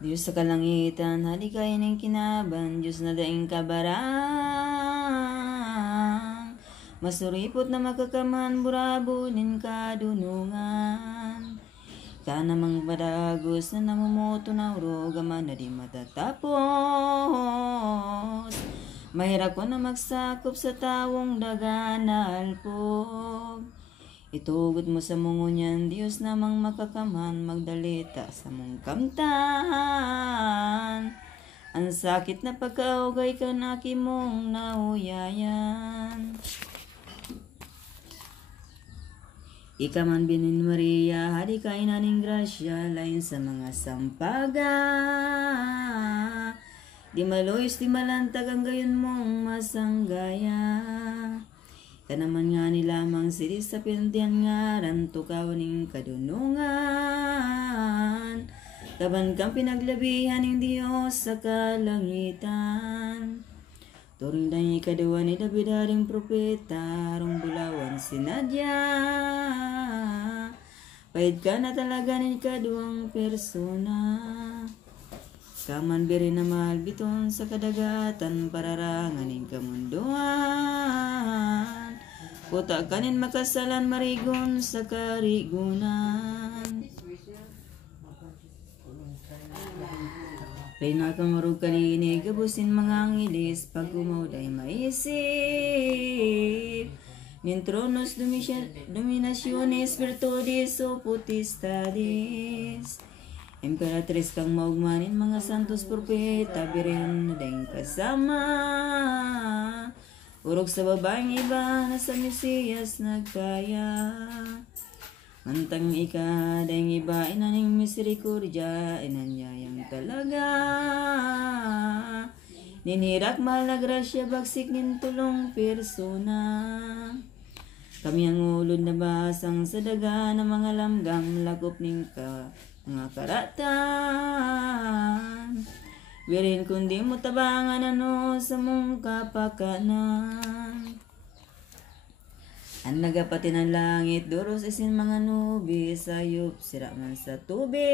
Diyos sa kalangitan, halikay ng kinaban, Diyos na daing kabarang. Masuripot na makakaman, burabunin kadunungan. Ka namang badagos na namumuto na urogaman na di matatapos. Mahirap ko na magsakop sa tawong daga na alpog. Itugot mo sa mungunyan, Diyos namang makakaman, magdalita sa mong kamtan. Ang sakit na pagkaugay ka na kimong nauyayan. Ika man binin Maria, hadi kay naning grasya, lain sa mga sampaga. Di maloyos, di malantag ang gayon mong masanggaya. Kanaman nga ni lamang siri sa pindihan nga, ranto kawaning kadunungan. Kaban kang pinaglabihan ng Diyos sa kalangitan. Turing na ikaduwa ni David haring propeta, rong bulawan sinadya. Pahid ka na talaga ni ikaduwang persona. Kaman biri na mahal biton sa kadagatan, pararanganing kamunduan. Puta kanin makasalan marigon sa karigunan. Rina kang marug kalinig, gabusin mga ngilis, pag umawday maisip. Nin tronos dominasyones, virtudes o potestades. Emperatriz kang maugmanin, mga santos propeta, birin na dahing kasama. Urog sa babaeng iba na sa Mesiyas nagkaya. Mantang ika dahing iba, inaning misericordya, inanyayang talaga. Ninirak mahal na grasya, bagsik nin tulong persona. Kami ang ulod na basang sa daga ng mga lamgang, lakop ning ka mga karatan. Birin kundi mo tabangan ano sa mong kapakanan. Ang nagapati ng langit, duros isin mga nubis, sayop sira man sa tubig.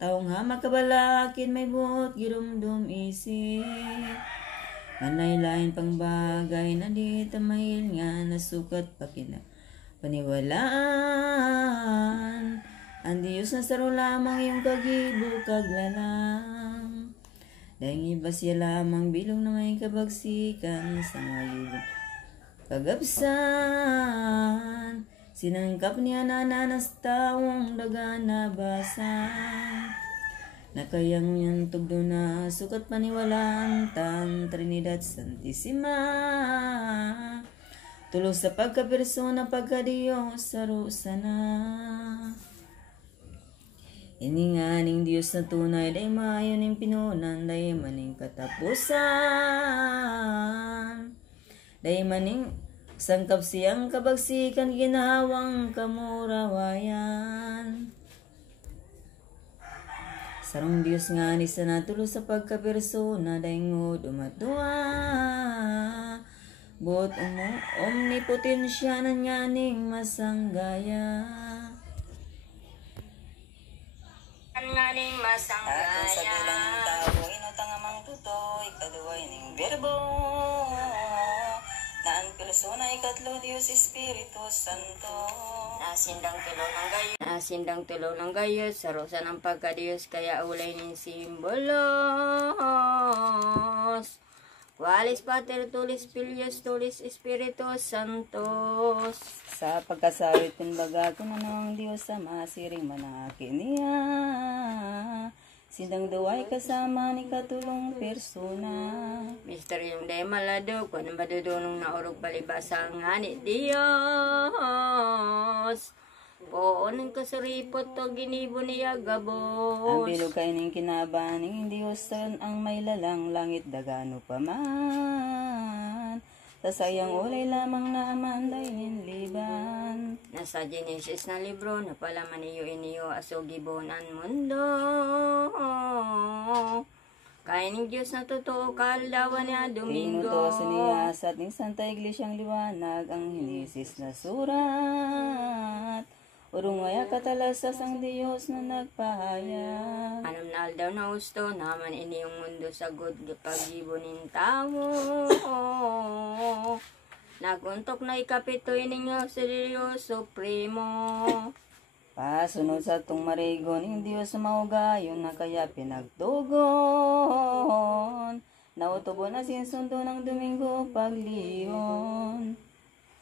Taong hamak kabalakin, may buot girumdum isip. Manlaylain pang bagay na di tamahil nga, nasukat paniwalaan. Ang Diyos na saro lamang yung kagibo kaglalang. Dahil iba siya lamang bilong na may kabagsikan sa mga kagabsan. Sinangkap niya nananas tawong daga na basan. Nakayang niyang tugdo na sukat paniwalaan, tan Trinidad Santissima. Tulos sa pagkapersona, pagkadiyos saro sana. Ininganing Diyos na tunay, day mayon ng pinunan, day maning katapusan. Day maning sangkap siyang kabagsikan, ginawang kamurawayan. Sarong Diyos nga ni sa natulo sa pagkapersona, day ngod umadua. Bot omnipotensya na nyaning masanggaya. Nganing masanggaya. Sa bilang tao, inutang amang tutoy, kaduway ning verbo. Naan persona, ikatlo, Diyos Espiritu Santo. Nasindang tulo ng gayo, sa rosa ng pagka-Diyos, kaya ulay ning simbolos. Qualis Pater, Tulis Filius, Tulis Espiritus Santos. Sa pagkasawit pinbaga ko na ng Diyos sa masiring manakin niya. Sindang duway kasama ni katulong persona. Misteryong day malado, kung ang madudunong na urog balibasa nga ni Diyos. Poon ka sa ripot to ginibo niya gabos. Ang bilog kay ning kinabaning Diyos ang may lalang langit dagano pa man. Tasayang ulay lamang na amanday ninliban. Nasa Genesis na libro na palaman niyo aso gibonan mundo. Kaya ning Diyos na totoo kaldawan niya Domingo. Pinuto sa niya sa ating Santa Iglesia ang liwanag ang hinisis na surat. Urungaya katalasas ang Diyos na nagpahayag. Anam na aldaw na gusto naman ini yung mundo sagod pagibunin tao. Naguntok na ikapitoy ninyo sa Diyos Supremo. Pasunod sa tong marigon ng Diyos maugayon na kaya pinagtugon. Nautubo na sinsundo ng Domingo pagliyon.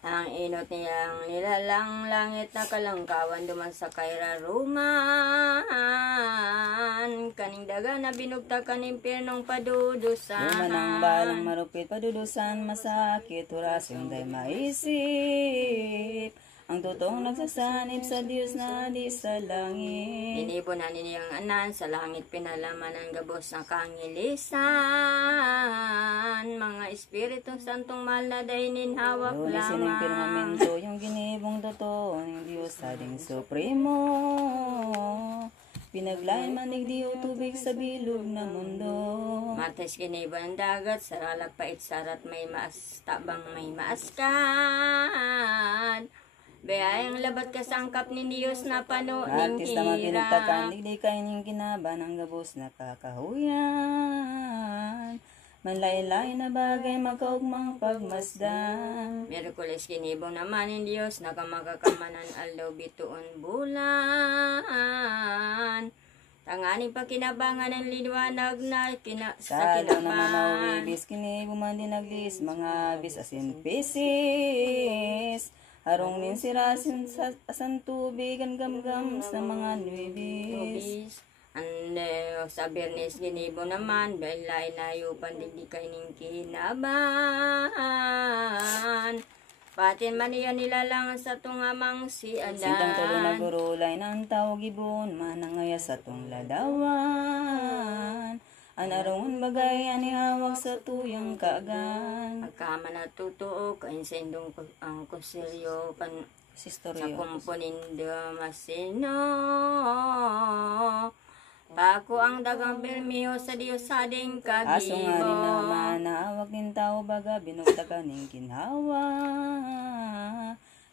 Ang inot niyang nilalang langit na kalangkawan duman sa kairaruman. Kaning daga na binugta kaning piernong padudusan. Duman ang balang marupit padudusan masakit oras yung day maisip. Ang totoong nagsasanib sa Diyos na di sa langit. Inibunan niniyang anan sa langit pinalaman ang gabos ng kangilisan. Mga Espiritong Santong mahal na dainin hawak Lulisin ang lamang. pirmamento yung ginibong totoo ng Diyos sa ding Supremo. Pinaglain manig di tubig sa bilog na mundo. Matas kiniban ang dagat, saralak pait sarat may maas, tabang may maaskan. Bayayang labat kasangkap ni Diyos na pano ning Artis na mapinagtakan, hira. di kayo niyong kinaban ang gabos na kakahuyan. Manlay-lay na bagay makaugmang pagmasdan. Merkules kinibong naman ni Diyos, nakamakakamanan aldaw bituon bulan. Tanganing pakinabangan ng liwanag na sa Sa lang naman kilaban. mawibis, kinibong man din naglis, mga bis asin pisis. Harong nin sirasin sa asan tubig ang gamgam sa mga nuibis. Tubis. Ande sa Bernes ginibo naman, belay layo pandigdi kay ning kinaban. Patin man niya nilalang sa tungamang si Adan. Sintang tulo na gurulay ng tawag ibon, manangaya sa tong ladawan. Anarungan bagay ani hawak sa tuyang kaagan. Pagkama na tutuo, kainsendong ang konsilyo sa Sistoryo. komponindo masino. Pako ang dagang permiyo sa Diyos sa ding Aso nga rin kagibo. naman, naawag din tao baga, binugtakan ng kinhawa.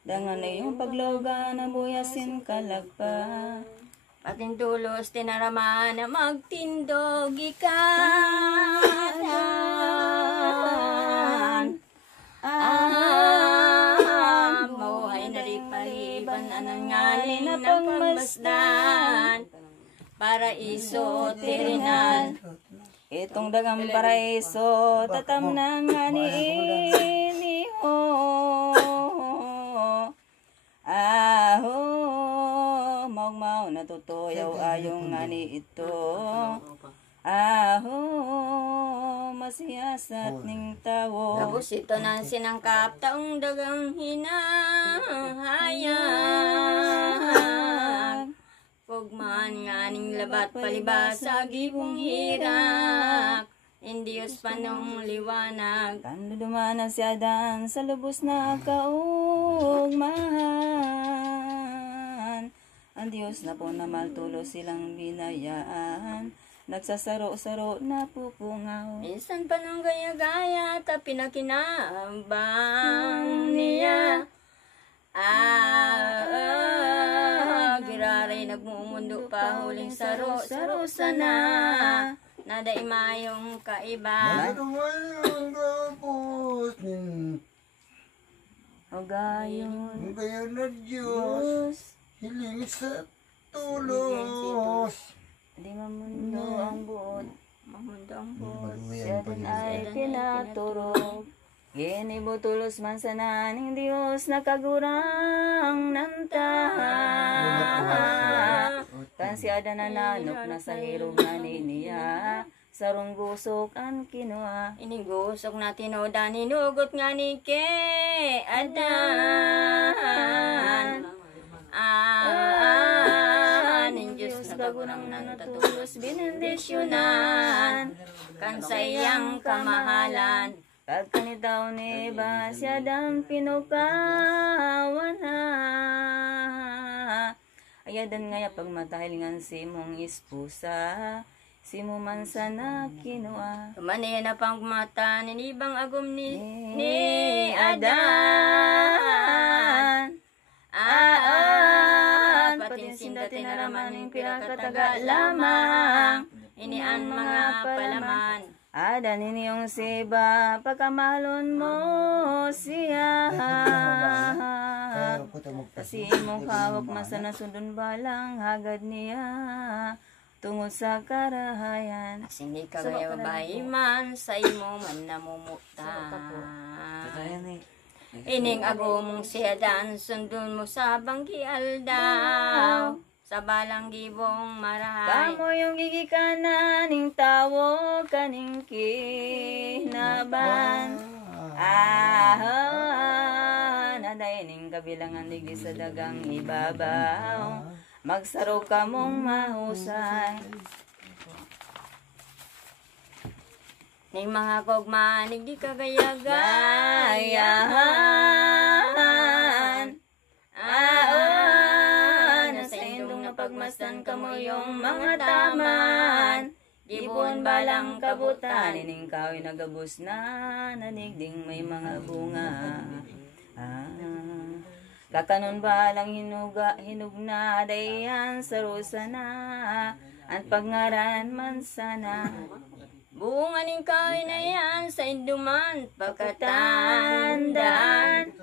Dangan na yung pagloga na buyasin kalagpa. Pating tulos tinaraman na magtindog ikatan. Mauhay na di paliban anang ngalin na pagmasdan. Paraiso tirinal. Itong dagang paraiso, tatam na nga ni iniho. Aho, maugmaw na tutuyaw ayong nga ni ito. Aho, masiyasat ning tawo. Tapos ito na sinangkap taong dagang hinahayang. Pugman nga ning labat palibas sa gibong hirak. Indiyos panong liwanag. Kando dumanan si Adan sa lubos na kaugmahan. Ang Diyos na po na maltulo silang binayaan. Nagsasaro-saro na pupungaw. Minsan pa nang gaya-gaya ta pinakinabang niya. Giraray nagmumundo pa huling saro-saro sana. Nada imayong kaiba. Ang gabos nin O gayon, bayan na Diyos, hiling sa tulos. di mamundo ang buot. Mamundo ang buhos. Siya din ay pinaturog. Ginibutulos man sa naning Diyos nakagurang nanta. Kan si Adan nananok na sa hirong niya. Sarong gusok ang kinuha. Inigusok natin o daninugot nga ni ke Adan. Ning Diyos nagagurang nanatulos binendisyonan. Kan sayang kamahalan. Kagkanitaw ni ba si Adan pinukawan na. Ayadan nga pagmatahilingan si mong ispusa. Si mo man sana kinuha. Tumani na pang mata ninibang agom ni Adan. sinda tinaramaning pirakataga lamang. Inian mga palaman. Ada niniyong siba, pagkamalon mo siya. Kasi imong kawak masana sundon balang hagad niya. Tungod sa karahayan. As hindi ka gaya babae man, sa imo man namumutan. Ining ago mong siyadan, sundon mo sa banggial daw. Sa balang gibong marahay. Kamo yung gigikanan ning tawo kaning kinaban. Naday ning kabilangan ligi sa dagang ibabaw. Magsaro ka mong mahusay. Ning mga kogman, hindi ka gayahan. Nasa indong napagmasdan ka mo yung mga taman. Gibon balang kabutan, ining kaoy nagabos na, nanigding may mga bunga. Kakanon balang hinugna, dayan sa rusa na, ang pangaran man sana. Bunga ning kaoy na yan sa induman pagkatandaan.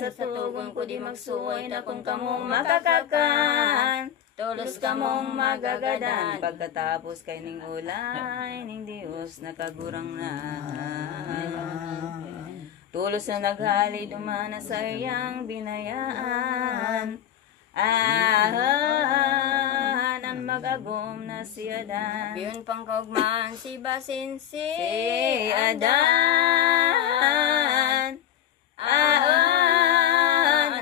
Sa tugon ko di magsuway na kung kamo makakakan. Tulos kamong magagadan. Pagkatapos kay ning ulay, ning Diyos nakagurang na. Tulos na naghali dumana sa iyang binayaan. Ang magagom na si Adan. Yun pang kogman si Basin si Adan.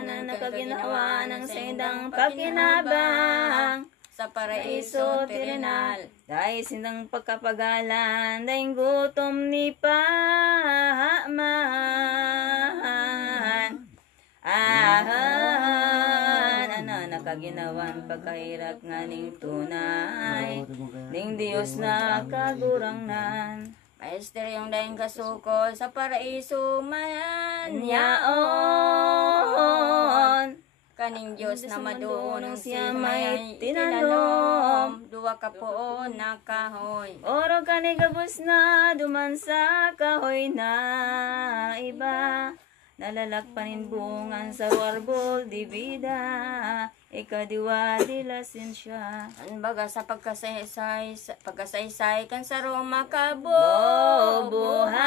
Ang nakaginawa ng sindang pakinabang. Sa paraiso terrenal. Dahil sindang pagkapagalan, dahil gutom ni Pahaman. Nakaginawan pagkahirap nga ning tunay, ning Diyos na kagurangnan. Maester yung daing kasukol sa paraiso man yaon. Kaning Diyos na madoon siya may tinalom. Duwa ka po na kahoy. Oro kanigabos na duman sa kahoy na iba. Nalalakpanin bungan sa warbol di bida. Ikadiwa di lasensya. Anbaga sa pagkasaysay kan sa Roma buhay.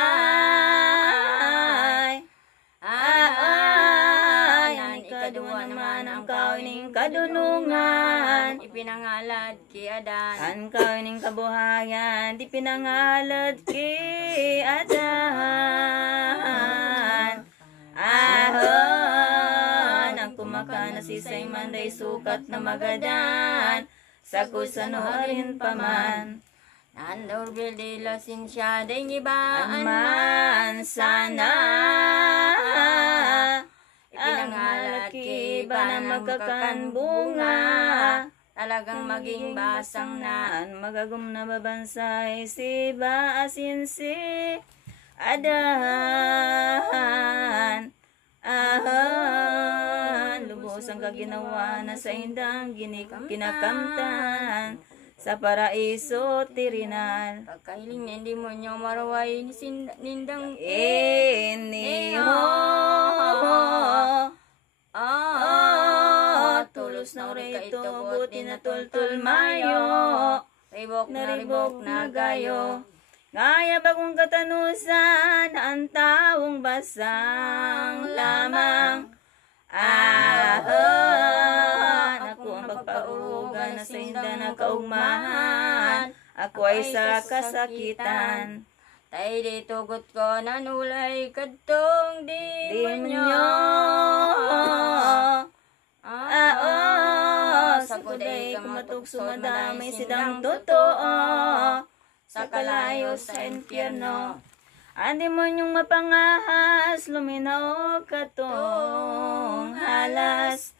Ikaduwa naman ang kauning kadunungan. Ipinangalad ki Adan. Ang kauning kabuhayan di pinangalad ki Adan. Ang kumakana si Manday sukat na magadan. Sa kusano rin paman. Nandor bildi lasin siya day ngibaan Man sana. Ipinangalat ki iba na magkakanbunga. Talagang maging basang na. Ang magagum na babansay si Baasin si Adan. Lubos ang kaginawa na sa indang kinakamtan. Sa paraiso tirinal. Pagkahiling na hindi mo nyo maraway nindang Iniho. Tulos na rito, buti na tultul mayo. Ribok na gayo. Ngaya bagong katanusan, ang taong basang lamang. Ako ang pagpaurugan na sa inda na kaugmahan. Ako ay sa kasakitan. Tay di tugot ko nanulay kadtong demonyo. Sa kuday kamatok sumadamay sidang totoo. Sa kalayo sa impyerno. Ang demonyong mapangahas, luminaw katong halas.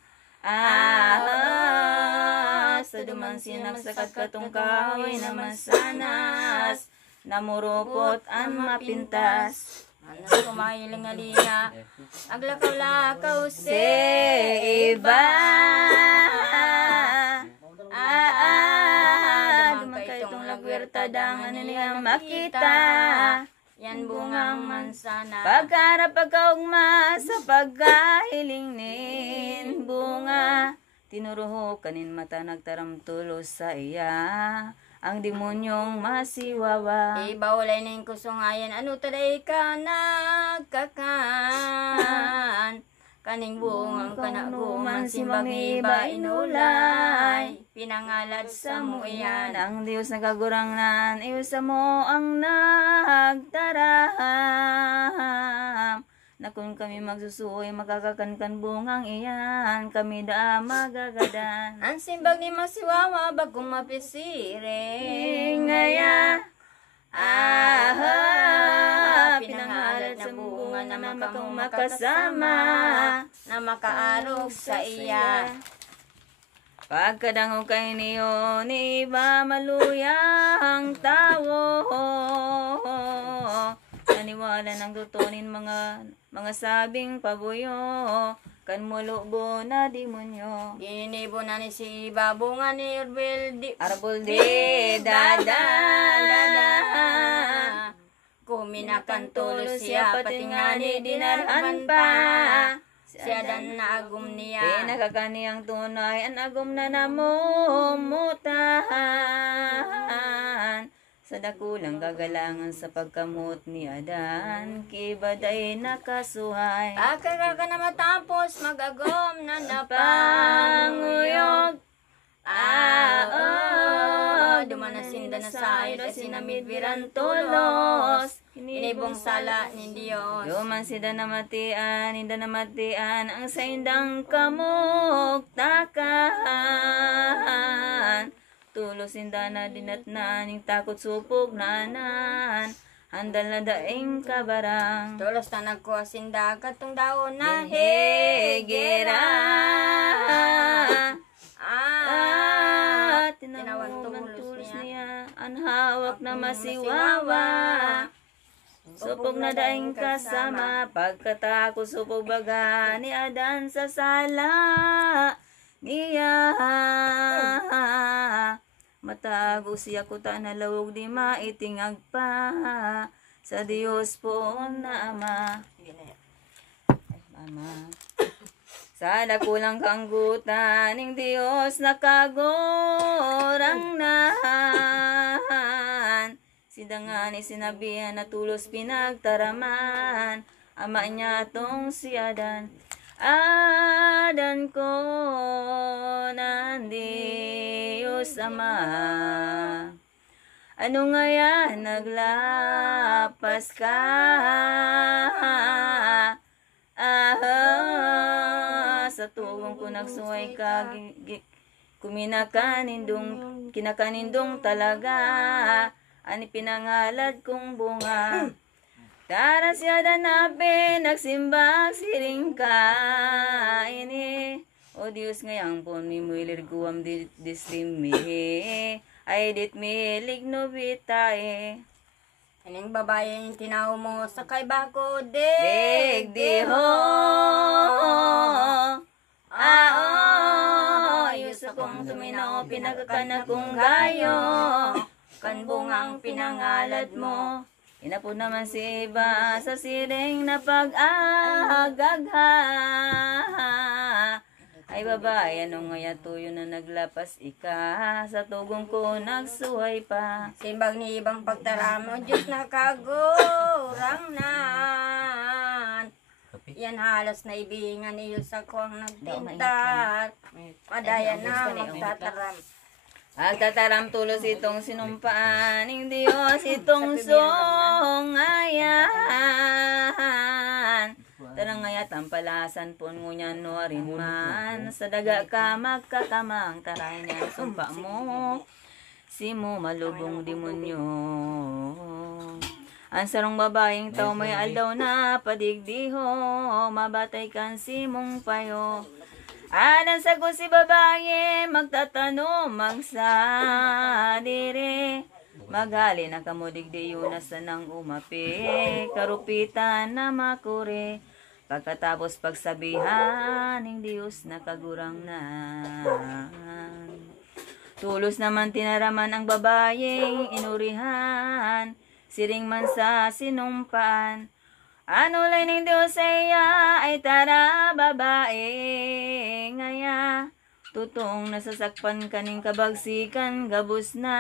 Sa dumansinang sakat katong kahoy na masanas. Namurupot ang mapintas. Ano kumahiling aliya, aglakaw-lakaw Se iba. Dumangkay itong lagwerta dangan nila makita. Yan bungang mansana. Pagkarap pagkaugma sa pagkahiling nin bunga. Tinuruho kanin mata nagtaram tulos sa iya. Ang demonyong masiwawa. Ibawalay na yung kusungayan. Ano taday ka nagkakan? Kaning buong ang kanaguman simbang iba inulay. Pinangalad sa mo iyan. Ang Diyos nagagurangnan. Iusa mo ang nagtaram. Na kung kami magsusuoy makakakankan bungang iyan. Kami da magagadan. Ang simbag ni masiwawa bagong mapisiring ngaya. Pinangalad na bunga na makang makasama. Na makaarog sa iya. Pagkadango kay niyo ni iba maluyang tao. Naniwala ng tutunin mga sabing pabuyo. Kan mulubo na demonyo. Ginibo na ni si iba bunga ni Arbol di dada. Kuminakan tulos siya pati nga ni dinarhan pa. Siya dan na agum niya. Nakakani ang tunay, ang agum na namumutahan. Sa dakulang kagalangan sa pagkamot ni Adan, kibaday nakasuhay. Pagkaka na matapos, magagom na napanguyog. Dumanasinda na sayo, sinamidbiran tulos. Inibong sala ni Diyos. Duman sida namatian, inda namatian, ang saindang kamuktakan. Tulos inda na dinatnan, yung takot supog nanan. Handal na daing kabarang. Tulos na nagkuha sinda, katong daon na hegera. Tinawag tulos niya, ang hawak na masiwawa. Supog na daing kasama, pagkatako supog baga ni Adan sa sala niya. Matago siya kuta na lawog di maitingag pa sa Diyos po na Ama. Mama. Sa dakulang kanggutan ng Diyos nakagorang nahan. Sidanga ni sinabihan na tulos pinagtaraman. Ama niya tong si Adan. Adan ko ng Diyos Ama. Ano nga yan naglapas ka? Sa tugong ko nagsuway ka, kinakanindong talaga, ani pinangalad kong bunga. Tara siya danapin, nagsimba, siring ka, ini. O Diyos ngayang po ni muilir guwam dislimihe, ay dit milig nobitae. Kaning babae yung tinaw mo sa kay bako digdiho. Ayos akong tuminaw, pinagkakanak kong gayo. Kan bungang pinangalad mo. Inapo naman si iba sa siring na pag-agagha. Ay babae, anong ngaya tuyo na naglapas ika, sa tugong ko nagsuhay pa. Simbag ni ibang pagtaramo, Diyos nakagurang nan. Yan halos na ibingan iyo sa kuwang nagtintat. Padaya na magtataram. Agtataram tulos itong sinumpaan ng Diyos, itong songayan. Tarang ngayat ang palasan po ngunyan no rin man. Sa daga ka magkakamang taray niya sumpa mo. Si mo malubong demonyo. Ang sarong babaeng tao may aldaw na padigdiho. Mabatay kan si mong payo. Anan sa ko si babae magtatanong magsadire. Magali na kamudigdiyo na sanang umapi. Karupitan na makure. Pagkatapos pagsabihan ng Diyos na kagurang na. Tulos naman tinaraman ang babayeng inurihan, siring man sa sinumpaan. Ano lang ng Diyos sa iya ay tara babae ngaya. Tutong nasasakpan kaning kabagsikan gabos na.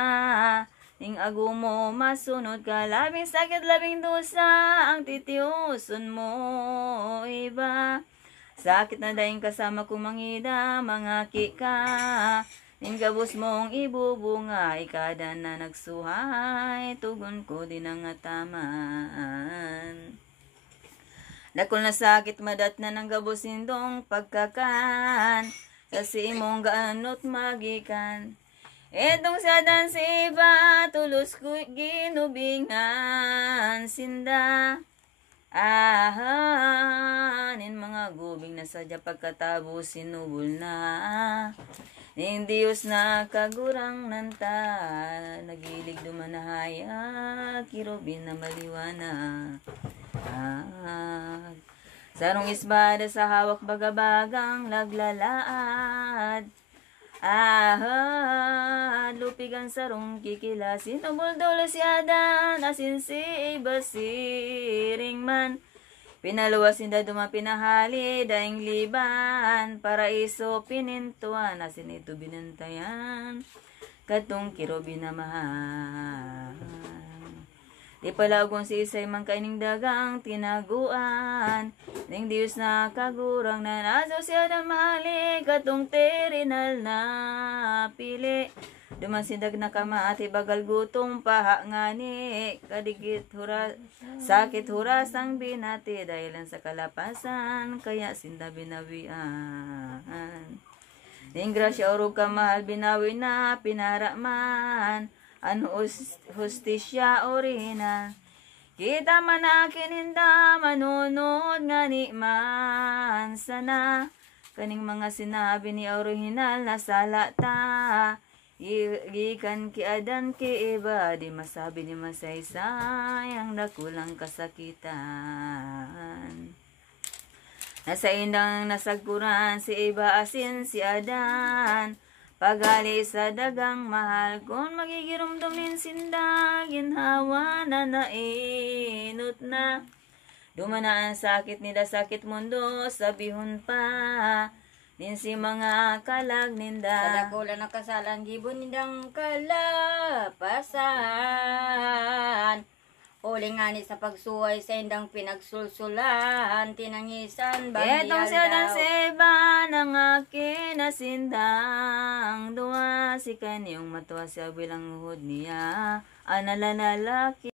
Ning ago mo masunod ka, labing sakit, labing dosa, ang titiuson mo, iba. Sakit na daing kasama kumangida, mangaki ka, ning gabos mong ibubunga, ikada na nagsuhay, tugon ko din ang ataman. Dakol na sakit, madat na ng gabos indong pagkakan, sa simong gaanot magikan. Etong sa dansiba, tulos ko ginubingan, sinda. Ahanin mga gubing na sadya pagkatabo sinubol na. Ning Diyos na kagurang nanta, nagilig dumanahaya, kirubin na maliwana. Sarong isbada sa hawak bagabagang laglalaad. Lupigan sarong kikilasin, ubuldol si Adan, asin si Ibasiring man. Pinaluwasin da dumapinahali, daing liban, paraiso pinintuan, asin ito binantayan, katong kirobin na mahal. Di palagon si isay man kaining dagang tinaguan, ning Diyos na kagurang na naso siya na mahali, katong terinal na pili. Dumansindag na kamati bagal gutom paha ngani, kadigit hura, sakit huras ang binati, dahilan sa kalapasan, kaya sinda binawian. Ning grasya urog kamahal binawi na pinaraman, ano hustisya original. Kita man akin hinda manunod nga ni man sana. Kaning mga sinabi ni original na salata. Ikan ki Adan ki Eva, di masabi ni masaysay ang dakulang kasakitan. Nasa indang nasagkuran si Eva asin si Adan. Pagali sa dagang mahal kung magigirumdum nin sinda, ginhawa na nainot na. Dumana ang sakit nila sakit mundo, sabihon pa, din si mga kalag ninda. Sa dakulan ng kasalan, gibon nindang kalapasan. Uling nga ni sa pagsuway sa indang pinagsulsulan, tinangisan, Etong bagyan siya ng daw. seba ng akin na sindang duwa, si kanyang matuwa siya bilang uhod niya, analanalaki.